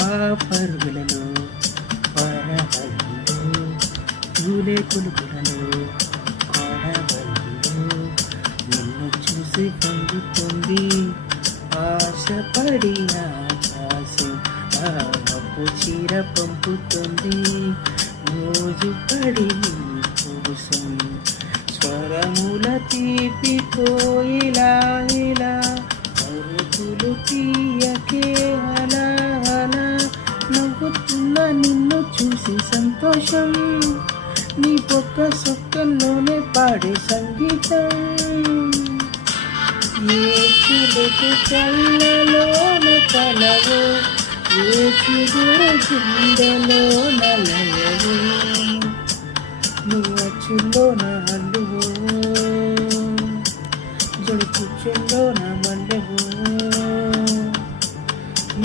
పరుగులలో పరవళ్ళు పూలే కొలుకులలో కొడవళ్ళు నిన్ను చూసి పొందుతుంది ఆశపడి ఆకాశం ఆ మబ్బు చీర పంపుతుంది రోజు పడి నీ కోసం స్వరముల తీపి కోయిలా ఇలా పరుగులు తీయకే అలా అలా నవ్వుతున్న నిన్ను చూసి సంతోషం నీ పొక్క సొక్కల్లోనే పాడే సంగీతం ఏ చిలుకు కళ్ళలోన కలవు ఏ చిగురు గుండెలో నలయవు నువ్వు చిల్లోన అల్లువు జడు కూర్చుల్లో నా మండవు